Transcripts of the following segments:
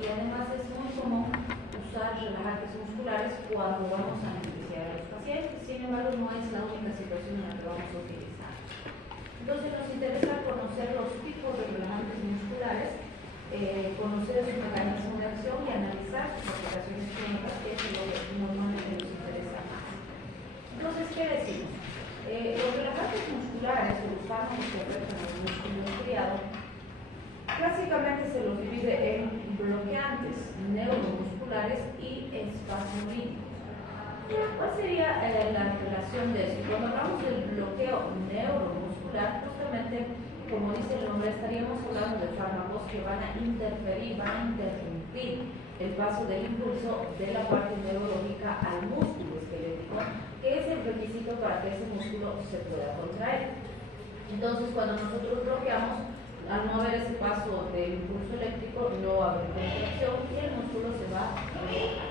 y además es muy común usar relajantes musculares cuando vamos a anestesiar a los pacientes. Sin embargo, no es la única situación en la que vamos a utilizar. Entonces nos interesa conocer los tipos de relajantes musculares, conocer su mecanismo de acción y analizar sus aplicaciones clínicas, que es lo que normalmente nos interesa más. Entonces, ¿qué decimos? Los relajantes musculares, o los fármacos que afectan al músculo estriado, clásicamente se los divide en bloqueantes neuromusculares y espasmolíticos. ¿Cuál sería la relación de eso? Cuando hablamos del bloqueo neuromuscular, justamente, como dice el nombre, estaríamos hablando de fármacos que van a interferir, van a interrumpir el paso del impulso de la parte neurológica al músculo esquelético, que es el requisito para que ese músculo se pueda contraer. Entonces, cuando nosotros bloqueamos, al no haber ese paso del impulso eléctrico, no va a haber contracción y el músculo se va a relajar.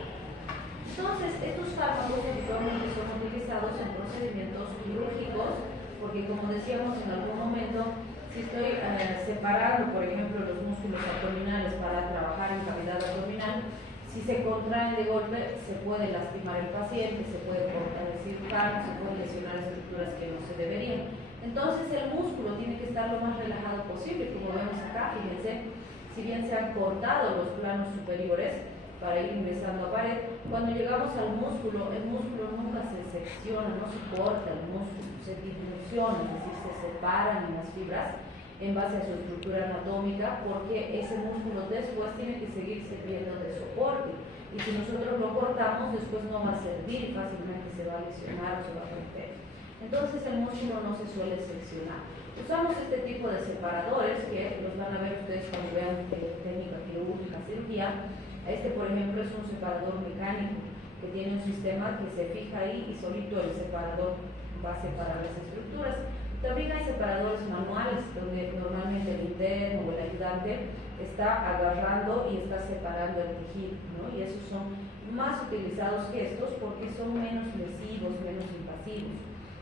Entonces, estos fármacos habitualmente son utilizados en procedimientos quirúrgicos, porque como decíamos en algún momento, si estoy separando, por ejemplo, los músculos abdominales para trabajar en cavidad abdominal, si se contraen de golpe, se puede lastimar el paciente, se puede cortar el cirujano, se pueden lesionar estructuras que no se deberían. Entonces, el músculo tiene que estar lo más relajado posible, como vemos acá, fíjense, si bien se han cortado los planos superiores para ir ingresando a pared, cuando llegamos al músculo, el músculo nunca se secciona, no se corta el músculo, se disminuciona, es decir, se separan en las fibras en base a su estructura anatómica, porque ese músculo después tiene que seguir sirviendo de soporte, y si nosotros lo cortamos, después no va a servir, fácilmente se va a lesionar o se va a romper. Entonces el músculo no se suele seccionar. Usamos este tipo de separadores, que los van a ver ustedes cuando vean técnica quirúrgica, cirugía. Este, por ejemplo, es un separador mecánico que tiene un sistema que se fija ahí y solito el separador va a separar las estructuras. También hay separadores manuales donde normalmente el interno o el ayudante está agarrando y está separando el tejido, ¿no? Y esos son más utilizados que estos porque son menos lesivos, menos invasivos.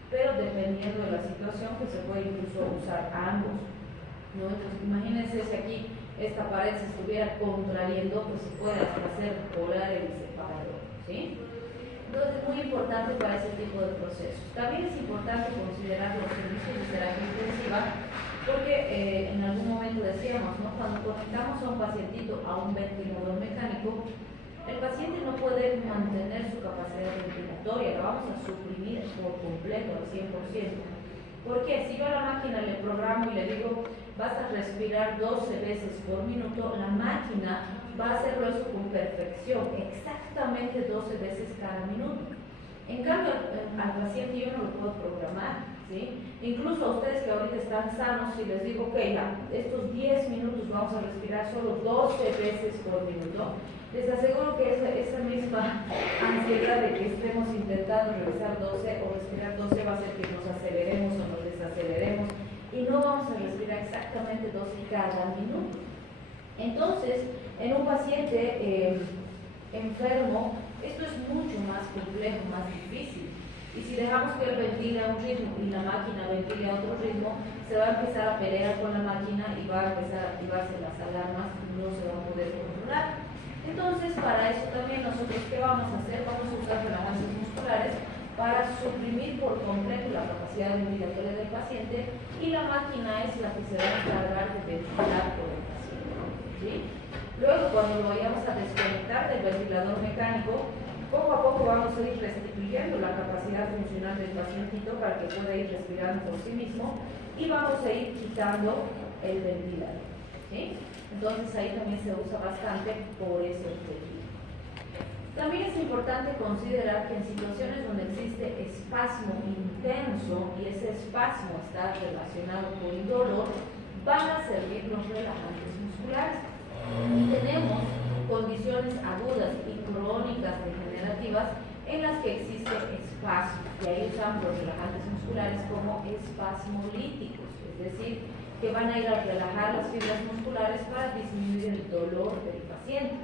Pero dependiendo de la situación, pues se puede incluso usar ambos, ¿no? Entonces imagínense si aquí esta pared se estuviera contrayendo, pues se puede hasta hacer volar el separador, ¿sí? Entonces es muy importante para ese tipo de procesos. También es importante considerar los servicios de terapia intensiva, porque en algún momento decíamos, ¿no? Cuando conectamos a un pacientito a un ventilador mecánico, el paciente no puede mantener su capacidad ventilatoria, la vamos a suprimir por completo, al 100%. ¿Por qué? Si yo a la máquina le programo y le digo, vas a respirar 12 veces por minuto, la máquina va a hacerlo eso con perfección, exactamente 12 veces cada minuto. En cambio, al paciente yo no lo puedo programar, ¿sí? Incluso a ustedes que ahorita están sanos, si les digo, ok, ya, estos 10 minutos vamos a respirar solo 12 veces por minuto, les aseguro que esa misma ansiedad de que estemos intentando realizar 12 o respirar 12 va a hacer que nos aceleremos o nos desaceleremos y no vamos a respirar exactamente 12 cada minuto. Entonces, en un paciente enfermo, esto es mucho más complejo, más difícil. Y si dejamos que él ventile a un ritmo y la máquina ventile a otro ritmo, se va a empezar a pelear con la máquina y va a empezar a activarse las alarmas y no se va a poder controlar. Entonces, para eso también nosotros, ¿qué vamos a hacer? Vamos a usar relajantes musculares para suprimir por completo la capacidad ventilatoria del paciente y la máquina es la que se va a encargar de ventilar por el paciente, ¿sí? Luego, cuando lo vayamos a desconectar del ventilador mecánico, poco a poco vamos a ir restituyendo la capacidad funcional del pacientito para que pueda ir respirando por sí mismo y vamos a ir quitando el ventilador, ¿sí? Entonces ahí también se usa bastante por ese objetivo. También es importante considerar que en situaciones donde existe espasmo intenso y ese espasmo está relacionado con el dolor, van a servir los relajantes musculares. Y tenemos condiciones agudas y crónicas degenerativas en las que existe espasmo, y ahí usamos los relajantes musculares como espasmolíticos, es decir, que van a ir a relajar las fibras musculares para disminuir el dolor del paciente.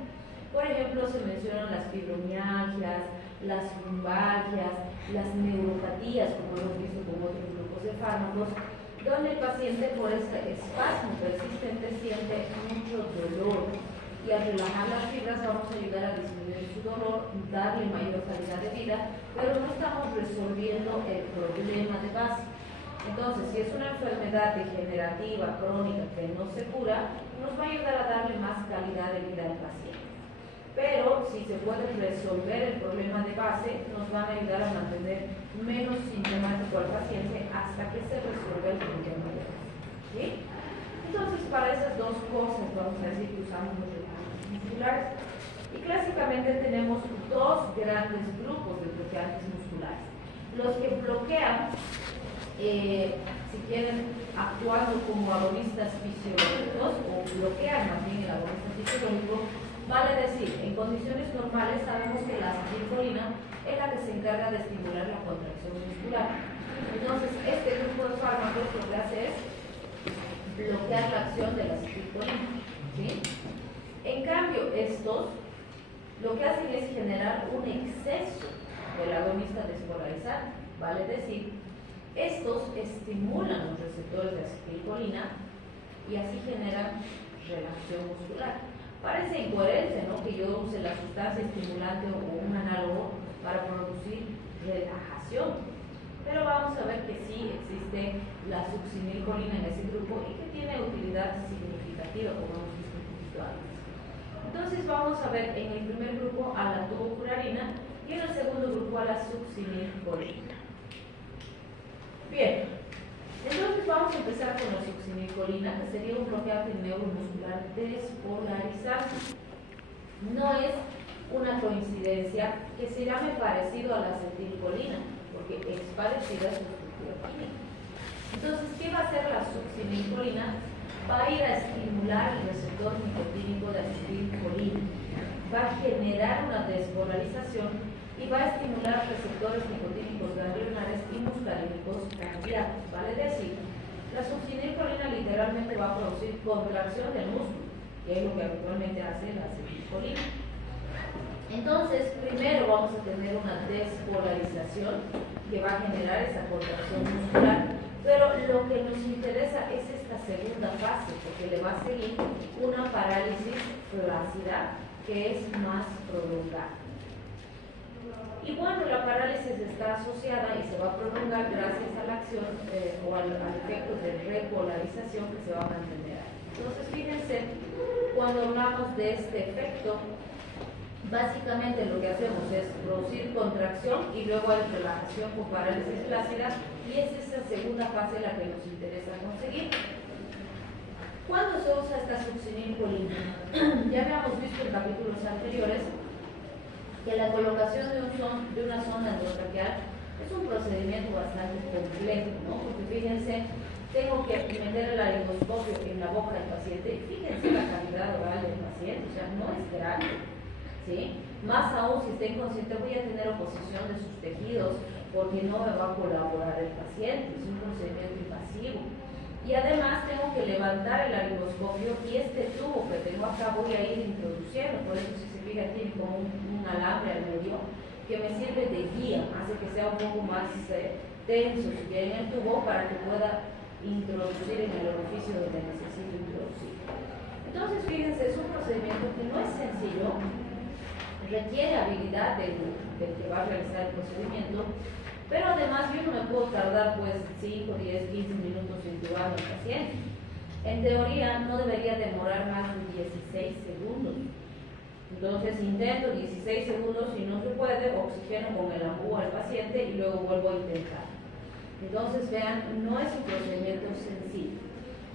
Por ejemplo, se mencionan las fibromialgias, las lumbalgias, las neuropatías, como hemos visto con otros grupos de fármacos, donde el paciente por este espasmo persistente siente mucho dolor. y al relajar las fibras vamos a ayudar a disminuir su dolor, darle mayor calidad de vida, pero no estamos resolviendo el problema de base. Entonces, si es una enfermedad degenerativa, crónica, que no se cura, nos va a ayudar a darle más calidad de vida al paciente. Pero si se puede resolver el problema de base, nos van a ayudar a mantener menos sintomático al paciente hasta que se resuelva el problema de base. ¿Sí? Entonces, para esas dos cosas vamos a decir que usamos los relajantes musculares. Y clásicamente tenemos dos grandes grupos de bloqueantes musculares. Los que bloquean, si quieren, actuando como agonistas fisiológicos, o bloquean más bien el agonista fisiológico, vale decir, en condiciones normales sabemos que la acetilcolina es la que se encarga de estimular la contracción muscular. Entonces, este grupo de fármacos lo que hace es bloquear la acción de la acetilcolina, ¿sí? En cambio, estos lo que hacen es generar un exceso del agonista despolarizante, vale decir, estos estimulan los receptores de acetilcolina y así generan relajación muscular. Parece incoherente, ¿no?, que yo use la sustancia estimulante o un análogo para producir relajación. Pero vamos a ver que sí existe la succinilcolina en ese grupo y que tiene utilidad significativa, como hemos visto un poquito antes. Entonces vamos a ver en el primer grupo a la tubocurarina y en el segundo grupo a la succinilcolina. Bien, entonces vamos a empezar con la succinilcolina, que sería un bloqueante neuromuscular despolarizante. No es una coincidencia que se llame parecido a la acetilcolina, porque es parecida a su estructura química. Entonces, ¿qué va a hacer la succinilcolina? Va a ir a estimular el receptor nicotínico de acetilcolina, va a generar una despolarización y va a estimular receptores nicotínicos ganglionares y muscarínicos cardíacos. Vale decir, la succinilcolina literalmente va a producir contracción del músculo, que es lo que habitualmente hace la acetilcolina. Entonces, primero vamos a tener una despolarización que va a generar esa contracción muscular, pero lo que nos interesa es esta segunda fase, porque le va a seguir una parálisis flácida que es más prolongada. Y bueno, la parálisis está asociada y se va a prolongar gracias a la acción o al efecto de repolarización que se va a mantener ahí. Entonces, fíjense, cuando hablamos de este efecto, básicamente lo que hacemos es producir contracción y luego hay relajación con parálisis flácida, y es esa segunda fase la que nos interesa conseguir. ¿Cuándo se usa esta succinilcolina? Ya habíamos visto en capítulos anteriores que la colocación de una sonda endotraqueal es un procedimiento bastante complejo, ¿no? Porque fíjense, tengo que meter el laringoscopio en la boca del paciente y fíjense la cavidad oral del paciente, o sea, no es grande, ¿sí? Más aún, si está inconsciente, voy a tener oposición de sus tejidos porque no me va a colaborar el paciente, es un procedimiento invasivo. Y además tengo que levantar el laringoscopio y este tubo que tengo acá voy a ir introduciendo, por eso si se fija tiene como un alambre al medio que me sirve de guía, hace que sea un poco más tenso si quiere en el tubo para que pueda introducir en el orificio donde necesito introducir. Entonces fíjense, es un procedimiento que no es sencillo, requiere habilidad del que va a realizar el procedimiento, pero además yo no me puedo tardar pues 5, 10, 15 minutos intubando al paciente. En teoría no debería demorar más de 16 segundos. Entonces intento 16 segundos, si no se puede, oxigeno con el ambú al paciente y luego vuelvo a intentar. Entonces vean, no es un procedimiento sencillo.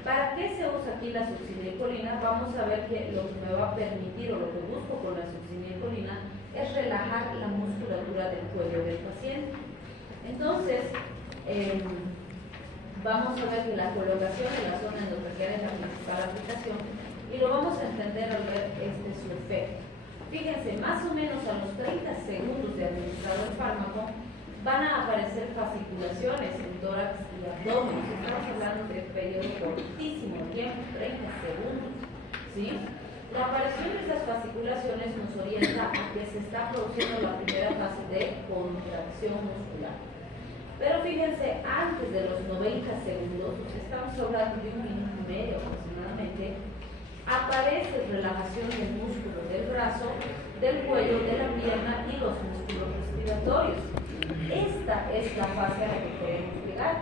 ¿Para qué se usa aquí la succinilcolina? Vamos a ver que lo que me va a permitir o lo que busco con la succinilcolina es relajar la musculatura del cuello del paciente. Entonces, vamos a ver que la colocación de la zona endotraqueal es la principal aplicación y lo vamos a entender al ver su efecto. Fíjense, más o menos a los 30 segundos de administrado el fármaco van a aparecer fasciculaciones en tórax y abdomen. Estamos hablando de periodo cortísimo de tiempo, 30 segundos, ¿sí? La aparición de estas fasciculaciones nos orienta a que se está produciendo la primera fase de contracción muscular. Pero fíjense, antes de los 90 segundos, estamos hablando de 1 minuto y medio aproximadamente, aparece relajación del músculo del brazo, del cuello, de la pierna y los músculos respiratorios. Esta es la fase a la que queremos llegar,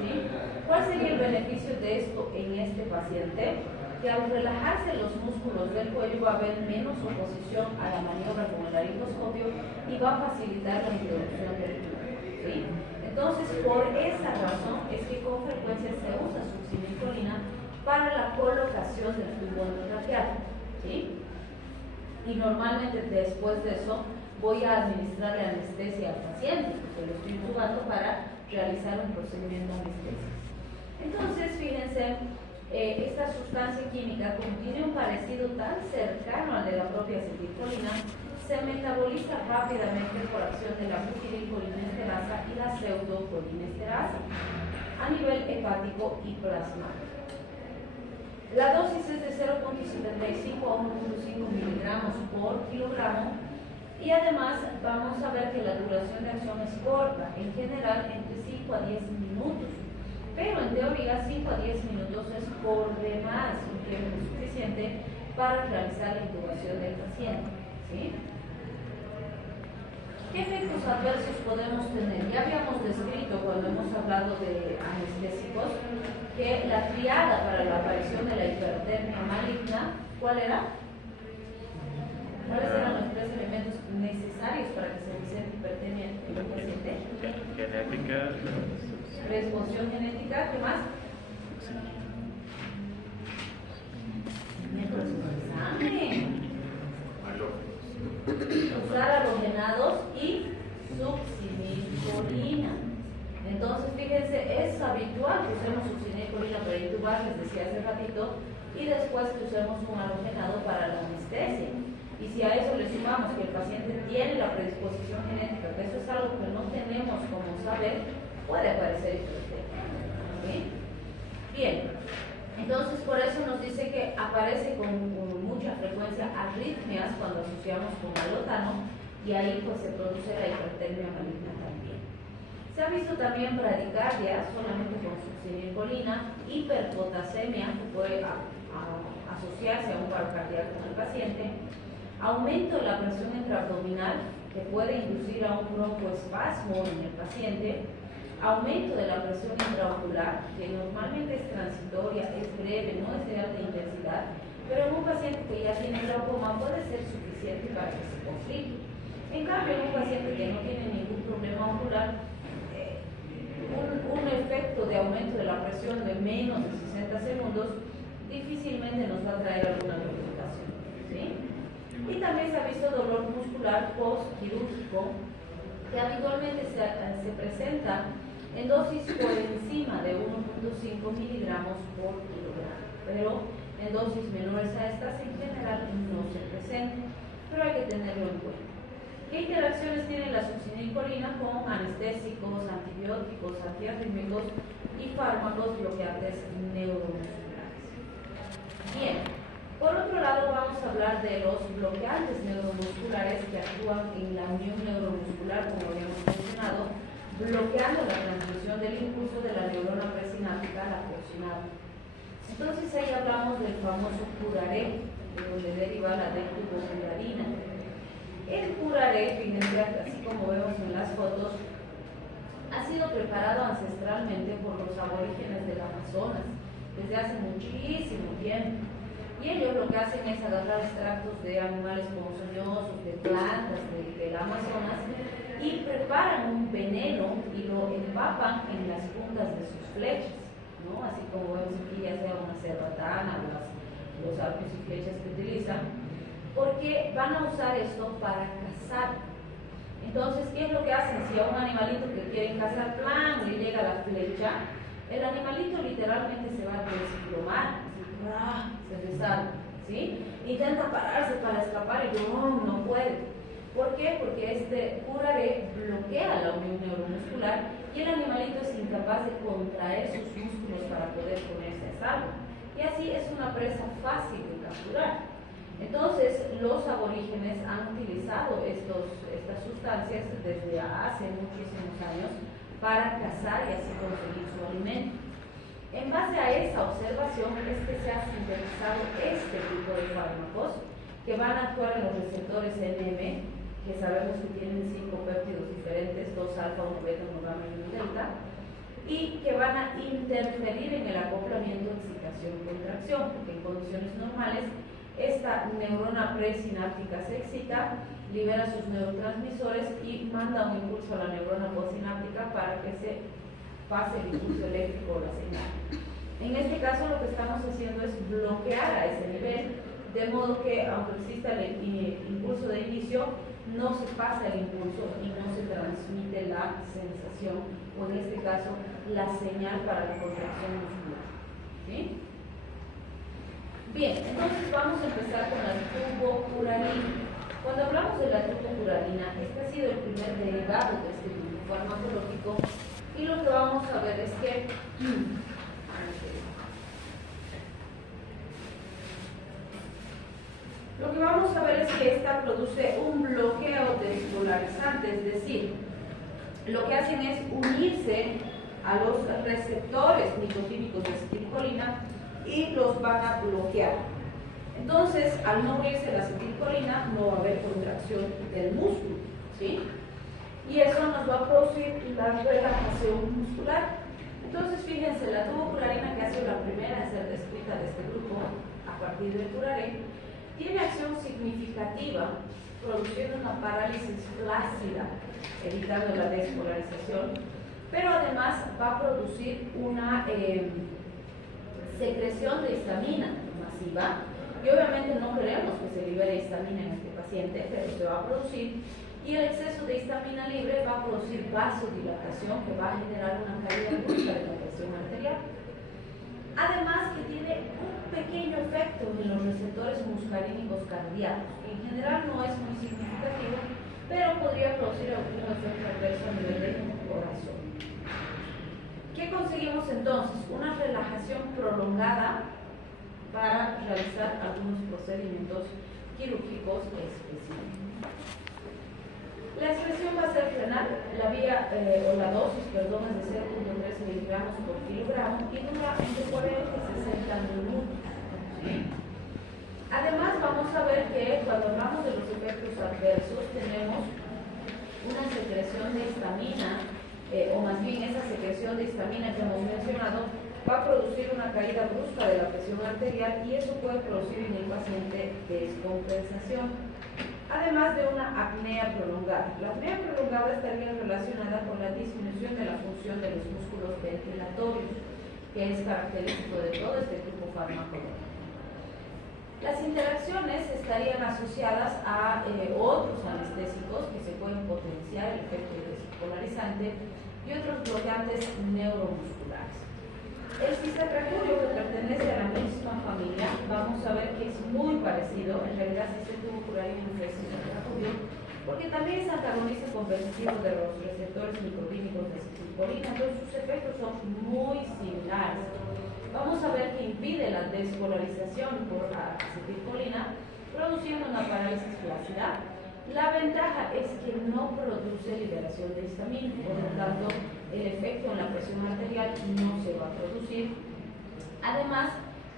¿sí? ¿Cuál sería el beneficio de esto en este paciente? Que al relajarse los músculos del cuello va a haber menos oposición a la maniobra con el laringoscopio y va a facilitar la introducción del tubo, ¿sí? Entonces, por esa razón es que con frecuencia se usa succinilcolina para la colocación del tubo endotraqueal, ¿sí? Y normalmente después de eso voy a administrarle anestesia al paciente, porque lo estoy intubando para realizar un procedimiento anestésico. Entonces, fíjense, esta sustancia química, como tiene un parecido tan cercano al de la propia acetilcolina, se metaboliza rápidamente por acción de la butirylcolinesterasa y la pseudocolinesterasa a nivel hepático y plasmático. La dosis es de 0.75 a 1.5 miligramos por kilogramo y además vamos a ver que la duración de acción es corta, en general entre 5 a 10 minutos. Pero en teoría 5 a 10 minutos es por demás un tiempo suficiente para realizar la intubación del paciente, ¿sí? ¿Qué efectos adversos podemos tener? Ya habíamos descrito cuando hemos hablado de anestésicos que la triada para la aparición de la hipertermia maligna, ¿cuál era? ¿Cuáles eran los tres elementos necesarios para que se presente hipertermia en un paciente? Genética. Predisposición genética, ¿qué más? Usar halogenados y succinilcolina. Entonces, fíjense, es habitual que usemos succinilcolina para intubar, les decía hace ratito, y después que usemos un halogenado para la anestesia. Y si a eso le sumamos que el paciente tiene la predisposición genética, que eso es algo que no tenemos como saber, puede aparecer hipertermia, ¿sí? Bien, entonces por eso nos dice que aparece con mucha frecuencia arritmias cuando asociamos con valotano y ahí pues se produce la hipertermia maligna también. Se ha visto también bradicardia solamente con succinilcolina, hiperpotasemia que puede asociarse a un paro cardíaco en el paciente, aumento de la presión intraabdominal que puede inducir a un broncoespasmo en el paciente, aumento de la presión intraocular, que normalmente es transitoria, es breve, no es de alta intensidad, pero en un paciente que ya tiene glaucoma puede ser suficiente para que se complique. En cambio, en un paciente que no tiene ningún problema ocular, un efecto de aumento de la presión de menos de 60 segundos difícilmente nos va a traer alguna complicación, ¿sí? Y también se ha visto dolor muscular postquirúrgico, que habitualmente se presenta en dosis por encima de 1.5 miligramos por kilogramo, pero en dosis menores a estas en general no se presenta, pero hay que tenerlo en cuenta. ¿Qué interacciones tiene la succinilcolina con anestésicos, antibióticos, antiarrítmicos y fármacos bloqueantes neuromusculares? Bien, por otro lado vamos a hablar de los bloqueantes neuromusculares que actúan en la unión neuromuscular, como habíamos mencionado, bloqueando la transmisión del impulso de la neurona presináptica a la postsinaple. Entonces ahí hablamos del famoso curare, de donde deriva la decubofularina. El curare, fíjense, así como vemos en las fotos, ha sido preparado ancestralmente por los aborígenes del Amazonas desde hace muchísimo tiempo. Y ellos lo que hacen es agarrar extractos de animales ponzoñosos, de plantas del Amazonas, y preparan un veneno y lo empapan en las puntas de sus flechas, ¿no? Así como vemos aquí, ya sea una cerbatana o los arcos y flechas que utilizan, porque van a usar esto para cazar. Entonces, ¿qué es lo que hacen? Si a un animalito que quieren cazar, plan, le llega la flecha, el animalito literalmente se va a desplomar, se desarma, ¿sí? Intenta pararse para escapar y no puede. ¿Por qué? Porque este curare bloquea la unión neuromuscular y el animalito es incapaz de contraer sus músculos para poder ponerse a salvo. Y así es una presa fácil de capturar. Entonces, los aborígenes han utilizado estas sustancias desde hace muchísimos años para cazar y así conseguir su alimento. En base base a esa observación es que se ha sintetizado este tipo de fármacos que van a actuar en los receptores NM, que sabemos que tienen 5 péptidos diferentes, 2 alfa, 1 beta, 1 gamma y 1 delta, y que van a interferir en el acoplamiento excitación-contracción, porque en condiciones normales esta neurona presináptica se excita, libera sus neurotransmisores y manda un impulso a la neurona postsináptica para que se pase el impulso eléctrico o la señal. En este caso lo que estamos haciendo es bloquear a ese nivel, de modo que aunque exista el impulso de inicio, no se pasa el impulso y no se transmite la sensación, o en este caso la señal para la contracción muscular. ¿Sí? Bien, entonces vamos a empezar con la tubocurarina. Cuando hablamos de la tubocurarina, este ha sido el primer derivado de este grupo farmacológico, y lo que vamos a ver es que esta produce un bloqueo despolarizante, es decir, lo que hacen es unirse a los receptores nicotínicos de acetilcolina y los van a bloquear. Entonces, al no unirse la acetilcolina, no va a haber contracción del músculo, ¿sí? Y eso nos va a producir la relajación muscular. Entonces, fíjense, la tubocurarina, que ha sido la primera en ser descrita de este grupo a partir del curare, tiene acción significativa, produciendo una parálisis flácida, evitando la despolarización, pero además va a producir una secreción de histamina masiva, y obviamente no queremos que se libere histamina en este paciente, pero se va a producir, y el exceso de histamina libre va a producir vasodilatación, que va a generar una caída brusca de la presión arterial. Además que tiene un pequeño efecto en los receptores muscarínicos cardíacos. En general no es muy significativo, pero podría producir algún efecto adverso a nivel del corazón. ¿Qué conseguimos entonces? Una relajación prolongada para realizar algunos procedimientos quirúrgicos específicos. La excreción va a ser renal, la vía o la dosis, perdón, es de 0.13 miligramos por kilogramo y dura entre 40 y 60 minutos. ¿Sí? Además, vamos a ver que cuando hablamos de los efectos adversos, tenemos una secreción de histamina, o más bien esa secreción de histamina que hemos mencionado, va a producir una caída brusca de la presión arterial y eso puede producir en el paciente descompensación. Además de una apnea prolongada. La apnea prolongada estaría relacionada con la disminución de la función de los músculos ventilatorios, que es característico de todo este grupo farmacológico. Las interacciones estarían asociadas a otros anestésicos que se pueden potenciar el efecto despolarizante y otros bloqueantes neuromusculares. El cisatracurio, que pertenece a la misma familia, vamos a ver que es muy parecido, en realidad sí se tuvo curarina entre el cisatracurio, porque también es antagonista competitivo de los receptores nicotínicos de acetilcolina, entonces sus efectos son muy similares. Vamos a ver que impide la despolarización por acetilcolina, produciendo una parálisis flácida. La ventaja es que no produce liberación de histamina, por lo tanto, el efecto en la presión arterial no se va a producir. Además,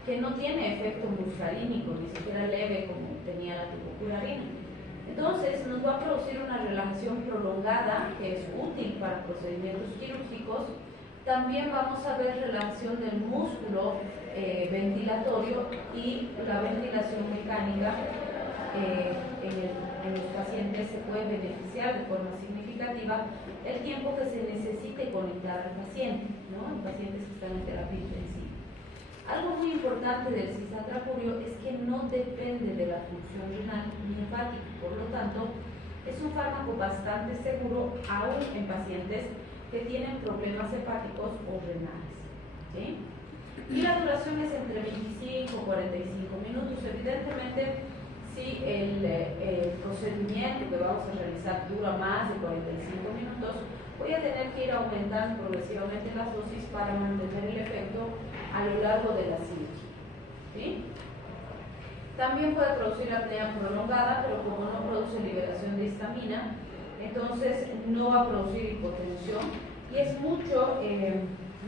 que no tiene efecto muscarínico, ni siquiera leve como tenía la tubocurarina. Entonces, nos va a producir una relajación prolongada, que es útil para procedimientos quirúrgicos. También vamos a ver relajación del músculo ventilatorio y la ventilación mecánica. En los pacientes se puede beneficiar de forma significativa el tiempo que se necesite conectar al paciente, ¿no? En pacientes que están en terapia intensiva. Algo muy importante del cisatracurio es que no depende de la función renal ni hepática, por lo tanto, es un fármaco bastante seguro aún en pacientes que tienen problemas hepáticos o renales, ¿sí? Y la duración es entre 25 y 45 minutos. Evidentemente, si el procedimiento que vamos a realizar dura más de 45 minutos, voy a tener que ir aumentando progresivamente las dosis para mantener el efecto a lo largo de la cirugía. ¿Sí? También puede producir apnea prolongada, pero como no produce liberación de histamina, entonces no va a producir hipotensión y es mucho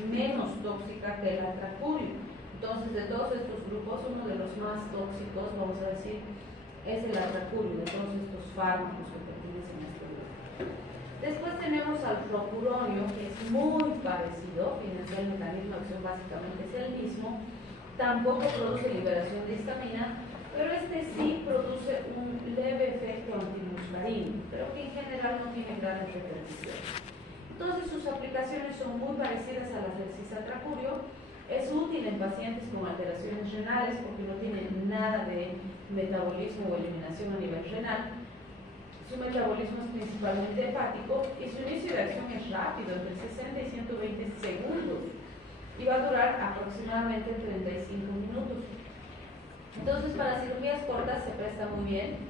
menos tóxica que el atracurio. Entonces, de todos estos grupos, uno de los más tóxicos, vamos a decir, es el atracurio, de todos estos fármacos que pertenecen a este grupo. Después tenemos al procuronio, que es muy parecido, fíjense, el mecanismo de acción básicamente es el mismo, tampoco produce liberación de histamina, pero este sí produce un leve efecto antimuscarino, pero que en general no tiene grandes repercusiones. Entonces sus aplicaciones son muy parecidas a las del cisatracurio. Es útil en pacientes con alteraciones renales porque no tienen nada de metabolismo o eliminación a nivel renal. Su metabolismo es principalmente hepático y su inicio de acción es rápido, entre 60 y 120 segundos, y va a durar aproximadamente 35 minutos. Entonces, para cirugías cortas se presta muy bien,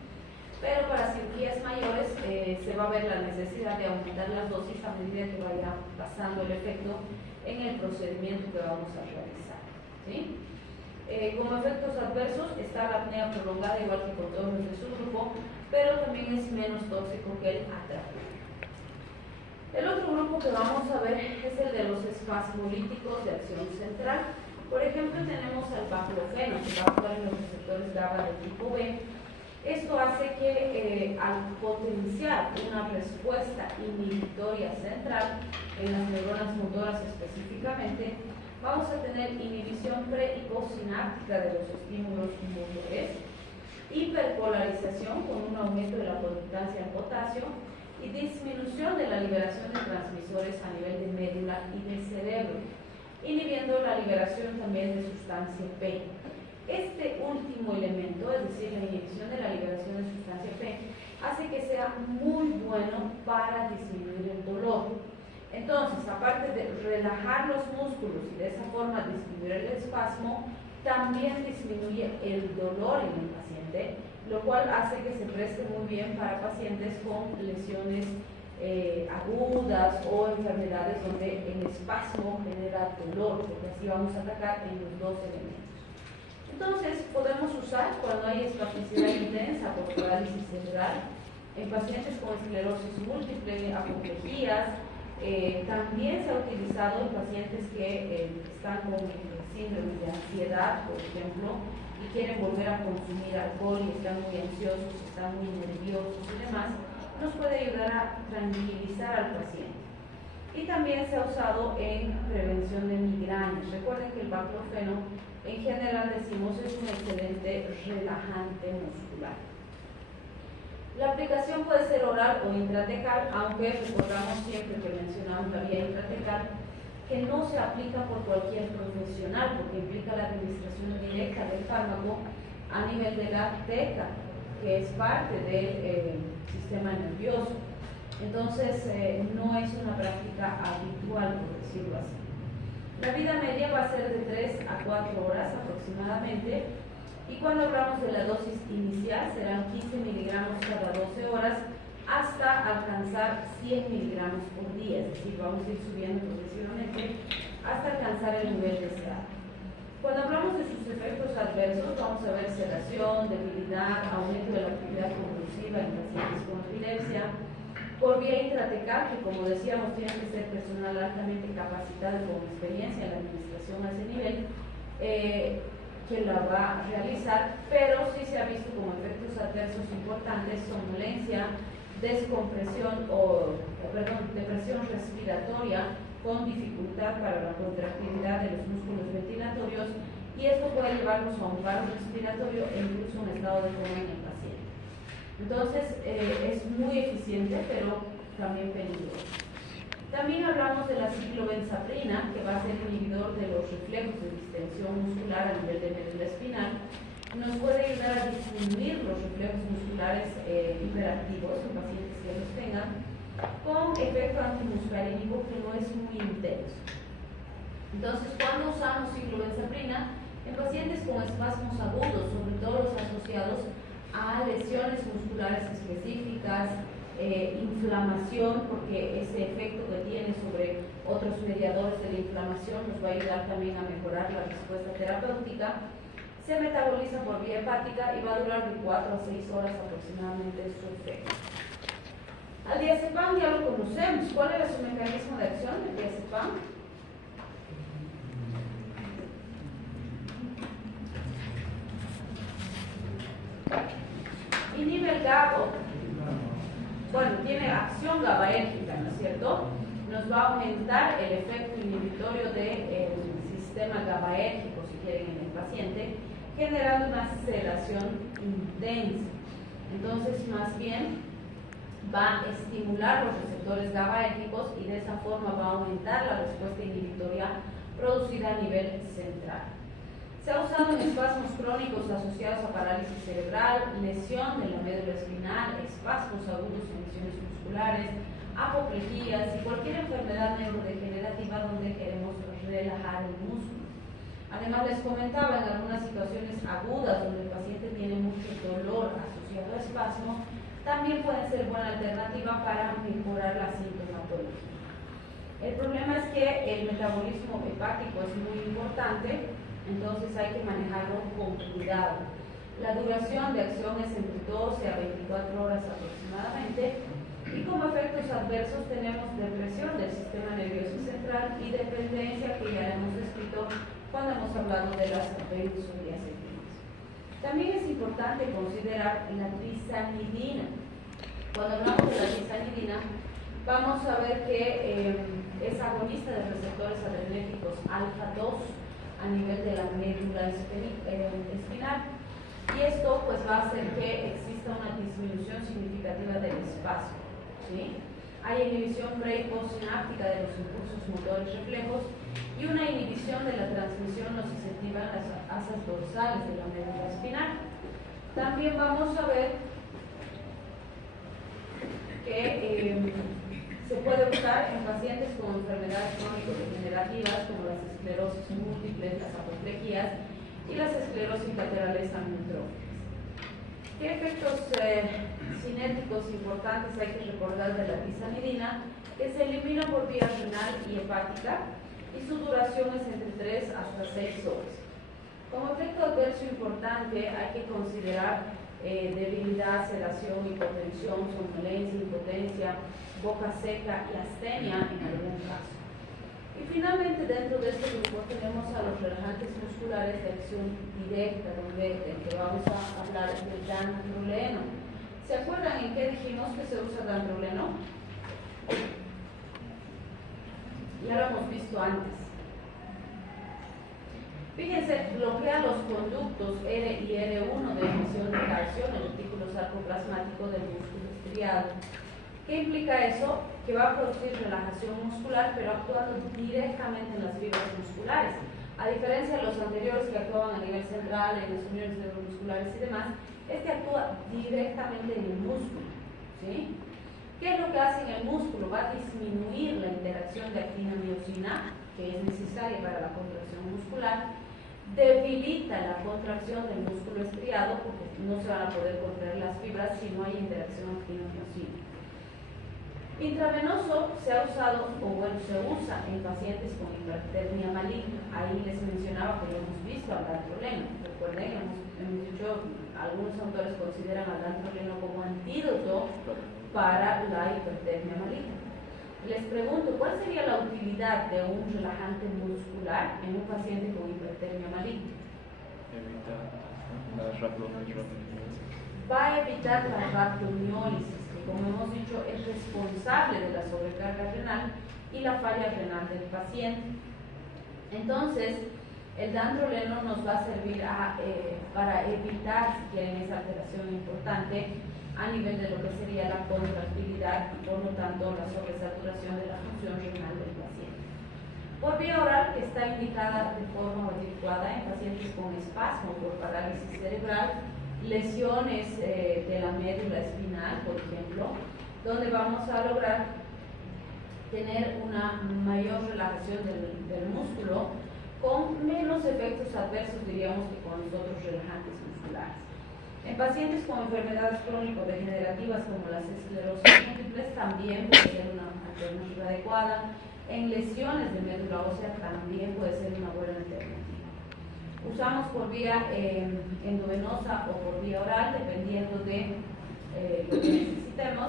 pero para cirugías mayores se va a ver la necesidad de aumentar las dosis a medida que vaya pasando el efecto en el procedimiento que vamos a realizar, ¿sí? Como efectos adversos está la apnea prolongada, igual que con todos los de su grupo, pero también es menos tóxico que el atracurio. El otro grupo que vamos a ver es el de los espasmolíticos de acción central. Por ejemplo, tenemos al baclofeno, que va a actuar en los receptores GABA de tipo B. Esto hace que al potenciar una respuesta inhibitoria central en las neuronas motoras específicamente, vamos a tener inhibición pre y postsináptica de los estímulos motores, hiperpolarización con un aumento de la conductancia en potasio y disminución de la liberación de transmisores a nivel de médula y del cerebro, inhibiendo la liberación también de sustancia P. Este último elemento, es decir, la inhibición de la liberación de sustancia P, hace que sea muy bueno para disminuir el dolor. Entonces, aparte de relajar los músculos y de esa forma disminuir el espasmo, también disminuye el dolor en el paciente, lo cual hace que se preste muy bien para pacientes con lesiones agudas o enfermedades donde el espasmo genera dolor, porque así vamos a atacar en los dos elementos. Entonces, podemos usar cuando hay espasticidad intensa por parálisis cerebral, en pacientes con esclerosis múltiple, apoplejías. También se ha utilizado en pacientes que están con síndrome de ansiedad, por ejemplo, y quieren volver a consumir alcohol y están muy ansiosos, están muy nerviosos y demás. Nos puede ayudar a tranquilizar al paciente. Y también se ha usado en prevención de migrañas. Recuerden que el baclofeno, en general decimos, es un excelente relajante muscular. La aplicación puede ser oral o intratecal, aunque recordamos siempre que mencionamos la vía intratecal, que no se aplica por cualquier profesional, porque implica la administración directa del fármaco a nivel de la teca, que es parte del sistema nervioso. Entonces, no es una práctica habitual, por decirlo así. La vida media va a ser de 3 a 4 horas aproximadamente, y cuando hablamos de la dosis inicial serán 15 miligramos cada 12 horas hasta alcanzar 100 miligramos por día, es decir, vamos a ir subiendo progresivamente hasta alcanzar el nivel deseado. Cuando hablamos de sus efectos adversos, vamos a ver sedación, debilidad, aumento de la actividad convulsiva en pacientes con epilepsia, por vía intratecal, que como decíamos tiene que ser personal altamente capacitado con experiencia en la administración a ese nivel, que la va a realizar, pero sí se ha visto como efectos adversos importantes: somnolencia, descompresión depresión respiratoria con dificultad para la contractilidad de los músculos ventilatorios, y esto puede llevarnos a un paro respiratorio e incluso un estado de coma en el paciente. Entonces, es muy eficiente, pero también peligroso. También hablamos de la ciclobenzaprina, que va a ser inhibidor de los reflejos de distensión muscular a nivel de médula espinal. Nos puede ayudar a disminuir los reflejos musculares hiperactivos en pacientes que los tengan, con efecto antimuscarínico que no es muy intenso. Entonces, cuando usamos ciclobenzaprina en pacientes con espasmos agudos, sobre todo los asociados a lesiones musculares específicas, inflamación, porque ese efecto que tiene sobre otros mediadores de la inflamación nos va a ayudar también a mejorar la respuesta terapéutica. Se metaboliza por vía hepática y va a durar de 4 a 6 horas aproximadamente su efecto. Al diazepam ya lo conocemos. ¿Cuál era su mecanismo de acción del diazepam? acción GABAérgica, ¿no es cierto? Nos va a aumentar el efecto inhibitorio del sistema GABAérgico, si quieren, en el paciente, generando una sedación intensa. Entonces, más bien, va a estimular los receptores GABAérgicos y de esa forma va a aumentar la respuesta inhibitoria producida a nivel central. Se ha usado en espasmos crónicos asociados a parálisis cerebral, lesión de la médula espinal, espasmos agudos en lesiones musculares, apoplejías y cualquier enfermedad neurodegenerativa donde queremos relajar el músculo. Además, les comentaba, en algunas situaciones agudas donde el paciente tiene mucho dolor asociado a espasmo, también puede ser buena alternativa para mejorar la sintomatología. El problema es que el metabolismo hepático es muy importante, entonces hay que manejarlo con cuidado. La duración de acción es entre 12 a 24 horas aproximadamente y como efectos adversos tenemos depresión del sistema nervioso central y dependencia, que ya hemos descrito cuando hemos hablado de las benzodiazepinas. También es importante considerar la trizanidina. Cuando hablamos de la trizanidina, vamos a ver que es agonista de receptores adrenérgicos alfa-2 a nivel de la médula espinal, y esto pues va a hacer que exista una disminución significativa del espacio, ¿sí? Hay inhibición pre-y postsináptica de los impulsos motores reflejos y una inhibición de la transmisión nociceptiva en las asas dorsales de la médula espinal. También vamos a ver que se puede usar en pacientes con enfermedades crónico-degenerativas como las esclerosis múltiples, las apoplejías y las esclerosis laterales amiotróficas. ¿Qué efectos cinéticos importantes hay que recordar de la tizanidina? Que se elimina por vía renal y hepática y su duración es entre 3 hasta 6 horas. Como efecto adverso importante hay que considerar debilidad, sedación, hipotensión, somnolencia, impotencia, boca seca y astenia en algún caso. Y finalmente, dentro de este grupo tenemos a los relajantes musculares de acción directa, del que vamos a hablar del dantroleno. ¿Se acuerdan en qué dijimos que se usa dantroleno? Ya lo hemos visto antes. Fíjense, bloquea los conductos R y R1 de emisión de calcio en el retículo sarcoplasmático del músculo estriado. ¿Qué implica eso? Que va a producir relajación muscular, pero actuando directamente en las fibras musculares. A diferencia de los anteriores que actuaban a nivel central, en las uniones neuromusculares y demás, este actúa directamente en el músculo, ¿sí? ¿Qué es lo que hace en el músculo? Va a disminuir la interacción de actina-miosina, que es necesaria para la contracción muscular, debilita la contracción del músculo estriado, porque no se van a poder contraer las fibras si no hay interacción actina-miosina. Intravenoso se ha usado, o bueno, se usa en pacientes con hipertermia maligna. Ahí les mencionaba que lo hemos visto al dantroleno. Recuerden, hemos dicho, algunos autores consideran al dantroleno como antídoto para la hipertermia maligna. Les pregunto, ¿cuál sería la utilidad de un relajante muscular en un paciente con hipertermia maligna? Va a evitar la rhabdomiólisis, que como hemos dicho es responsable de la sobrecarga renal y la falla renal del paciente. Entonces, el dantroleno nos va a servir para evitar, si quieren, esa alteración importante a nivel de lo que sería la contractilidad y por lo tanto la sobresaturación de la función renal del paciente. Por vía oral, que está indicada de forma adecuada en pacientes con espasmo por parálisis cerebral, lesiones de la médula espinal, por ejemplo, donde vamos a lograr tener una mayor relajación del músculo con menos efectos adversos, diríamos, que con los otros relajantes musculares. En pacientes con enfermedades crónico-degenerativas como las esclerosis múltiples también puede ser una alternativa adecuada. En lesiones de médula ósea también puede ser una buena alternativa. Usamos por vía endovenosa o por vía oral, dependiendo de lo que necesitemos,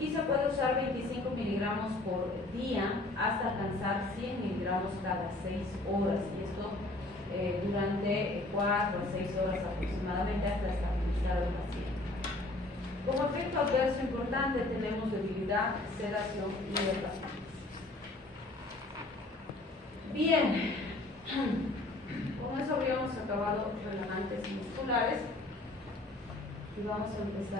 y se puede usar 25 miligramos por día hasta alcanzar 100 miligramos cada 6 horas, y esto durante 4 a 6 horas aproximadamente hasta estabilizar al paciente. Como efecto adverso importante tenemos debilidad, sedación y hepatitis. Bien, con eso habríamos acabado relajantes musculares y vamos a empezar.